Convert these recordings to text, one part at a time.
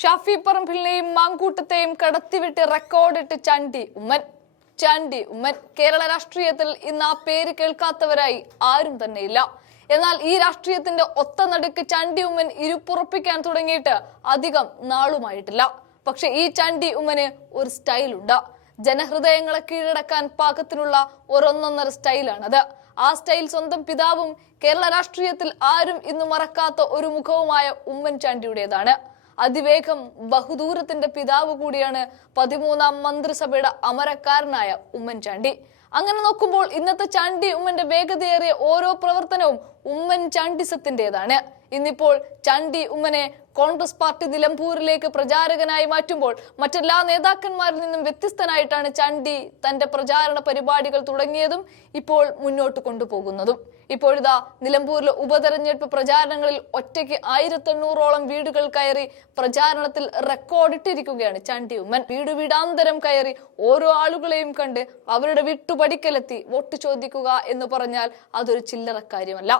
ഷാഫി പറമ്പിലിനെയും മാങ്കൂട്ടത്തെയും കടത്തിവിട്ട് റെക്കോർഡിട്ട് ചണ്ടി ഉമ്മൻ. ചണ്ടി ഉമ്മൻ കേരള രാഷ്ട്രീയത്തിൽ ഇന്ന് ആ പേര് കേൾക്കാത്തവരായി ആരും തന്നെയില്ല. എന്നാൽ ഈ രാഷ്ട്രീയത്തിന്റെ ഒത്ത നടുക്ക് ചണ്ടി ഉമ്മൻ ഇരുപ്പുറപ്പിക്കാൻ തുടങ്ങിയിട്ട് അധികം നാളുമായിട്ടില്ല. പക്ഷെ ഈ ചണ്ടി ഉമ്മന് ഒരു സ്റ്റൈലുണ്ട്. ജനഹൃദയങ്ങളെ കീഴടക്കാൻ പാകത്തിനുള്ള ഒരൊന്നൊന്നര സ്റ്റൈലാണത്. ആ സ്റ്റൈൽ സ്വന്തം പിതാവും കേരള രാഷ്ട്രീയത്തിൽ ആരും ഇന്ന് മറക്കാത്ത ഒരു മുഖവുമായ ഉമ്മൻചാണ്ടിയുടേതാണ് അതിവേഗം ബഹുദൂരത്തിന്റെ പിതാവ് കൂടിയാണ് പതിമൂന്നാം മന്ത്രിസഭയുടെ അമരക്കാരനായ ഉമ്മൻചാണ്ടി. അങ്ങനെ നോക്കുമ്പോൾ ഇന്നത്തെ ചാണ്ടി ഉമ്മന്റെ വേഗതയേറിയ ഓരോ പ്രവർത്തനവും ഉമ്മൻ ചാണ്ടിസത്തിന്റേതാണ് ഇന്നിപ്പോൾ ചാണ്ടി ഉമ്മനെ കോൺഗ്രസ് പാർട്ടി നിലമ്പൂരിലേക്ക് പ്രചാരകനായി മാറ്റുമ്പോൾ മറ്റെല്ലാ നേതാക്കന്മാരിൽ നിന്നും വ്യത്യസ്തനായിട്ടാണ് ചാണ്ടി തന്റെ പ്രചാരണ പരിപാടികൾ തുടങ്ങിയതും ഇപ്പോൾ മുന്നോട്ട് കൊണ്ടുപോകുന്നതും. ഇപ്പോഴിതാ നിലമ്പൂരിലെ ഉപതെരഞ്ഞെടുപ്പ് പ്രചാരണങ്ങളിൽ ഒറ്റയ്ക്ക് ആയിരത്തെണ്ണൂറോളം വീടുകൾ കയറി പ്രചാരണത്തിൽ റെക്കോർഡിട്ടിരിക്കുകയാണ് ചാണ്ടി ഉമ്മൻ. വീട് വീടാന്തരം കയറി ഓരോ ആളുകളെയും കണ്ട് അവരുടെ വിട്ടുപടിക്കലെത്തി വോട്ട് ചോദിക്കുക എന്ന് പറഞ്ഞാൽ അതൊരു ചില്ലറ കാര്യമല്ല.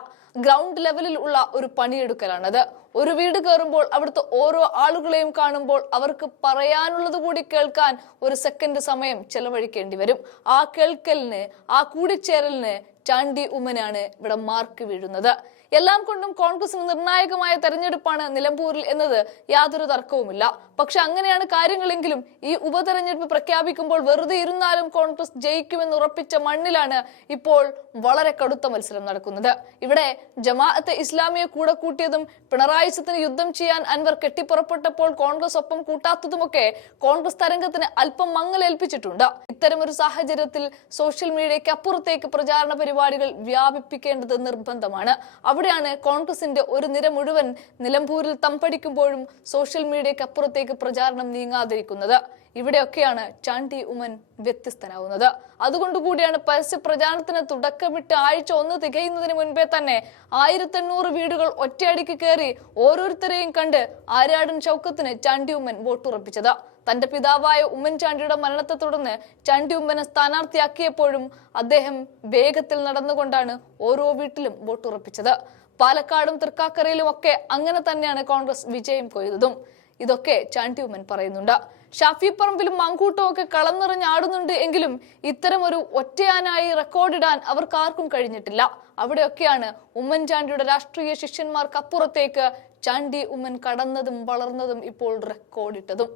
ഗ്രൗണ്ട് ലെവലിൽ ഉള്ള ഒരു പണിയെടുക്കലാണത് ഒരു വീട് കയറുമ്പോൾ അവിടുത്തെ ഓരോ ആളുകളെയും കാണുമ്പോൾ അവർക്ക് പറയാനുള്ളത് കൂടി കേൾക്കാൻ ഒരു സെക്കൻഡ് സമയം ചെലവഴിക്കേണ്ടി വരും. ആ കേൾക്കലിന് ആ കൂടിച്ചേരലിന് ചാണ്ടി ഉമ്മനാണ് ഇവിടെ മാർക്ക് വീഴുന്നത്. എല്ലാം കൊണ്ടും കോൺഗ്രസിന് നിർണായകമായ തെരഞ്ഞെടുപ്പാണ് നിലമ്പൂരിൽ എന്നത് യാതൊരു തർക്കവുമില്ല. പക്ഷെ അങ്ങനെയാണ് കാര്യങ്ങളെങ്കിലും ഈ ഉപതെരഞ്ഞെടുപ്പ് പ്രഖ്യാപിക്കുമ്പോൾ വെറുതെ ഇരുന്നാലും കോൺഗ്രസ് ജയിക്കുമെന്ന് ഉറപ്പിച്ച മണ്ണിലാണ് ഇപ്പോൾ വളരെ കടുത്ത മത്സരം നടക്കുന്നത്. ഇവിടെ ജമാഅത്തെ ഇസ്ലാമിയെ കൂടെ കൂട്ടിയതും പിണറായി സത്തിന് യുദ്ധം ചെയ്യാൻ അൻവർ കെട്ടിപ്പുറപ്പെട്ടപ്പോൾ കോൺഗ്രസ് ഒപ്പം കൂട്ടാത്തതുമൊക്കെ കോൺഗ്രസ് തരംഗത്തിന് അല്പം മങ്ങലേൽപ്പിച്ചിട്ടുണ്ട്. ഇത്തരമൊരു സാഹചര്യത്തിൽ സോഷ്യൽ മീഡിയയ്ക്ക് അപ്പുറത്തേക്ക് പ്രചാരണ പരിപാടികൾ വ്യാപിപ്പിക്കേണ്ടത് നിർബന്ധമാണ്. അവിടെയാണ് കോൺഗ്രസിന്റെ ഒരു നിര മുഴുവൻ നിലമ്പൂരിൽ തമ്പടിക്കുമ്പോഴും സോഷ്യൽ മീഡിയയ്ക്ക് അപ്പുറത്തേക്ക് പ്രചാരണം നീങ്ങാതിരിക്കുന്നത്. ഇവിടെയൊക്കെയാണ് ചാണ്ടി ഉമ്മൻ വ്യത്യസ്തനാവുന്നത്. അതുകൊണ്ടുകൂടിയാണ് പരസ്യ പ്രചാരണത്തിന് തുടക്കമിട്ട് ആഴ്ച ഒന്ന് തികയുന്നതിന് മുൻപേ തന്നെ ആയിരത്തെണ്ണൂറ് വീടുകൾ ഒറ്റയടിക്ക് കയറി ഓരോരുത്തരെയും കണ്ട് ആര്യാടൻ ചൗക്കത്തിന് ചാണ്ടി ഉമ്മൻ വോട്ടുറപ്പിച്ചത്. തന്റെ പിതാവായ ഉമ്മൻചാണ്ടിയുടെ മരണത്തെ തുടർന്ന് ചാണ്ടി ഉമ്മനെ സ്ഥാനാർത്ഥിയാക്കിയപ്പോഴും അദ്ദേഹം വേഗത്തിൽ നടന്നുകൊണ്ടാണ് ഓരോ വീട്ടിലും വോട്ടുറപ്പിച്ചത്. പാലക്കാടും തൃക്കാക്കരയിലും ഒക്കെ അങ്ങനെ തന്നെയാണ് കോൺഗ്രസ് വിജയം കൊയ്തതും. ഇതൊക്കെ ചാണ്ടി ഉമ്മൻ പറയുന്നുണ്ട്. ഷാഫി പറമ്പിലും മങ്കൂട്ടും ഒക്കെ കളം നിറഞ്ഞാടുന്നുണ്ട് എങ്കിലും ഇത്തരം ഒരു ഒറ്റയാനായി റെക്കോർഡിടാൻ അവർക്ക് ആർക്കും കഴിഞ്ഞിട്ടില്ല. അവിടെയൊക്കെയാണ് ഉമ്മൻചാണ്ടിയുടെ രാഷ്ട്രീയ ശിഷ്യന്മാർക്ക് അപ്പുറത്തേക്ക് ചാണ്ടി ഉമ്മൻ കടന്നതും വളർന്നതും ഇപ്പോൾ റെക്കോർഡിട്ടതും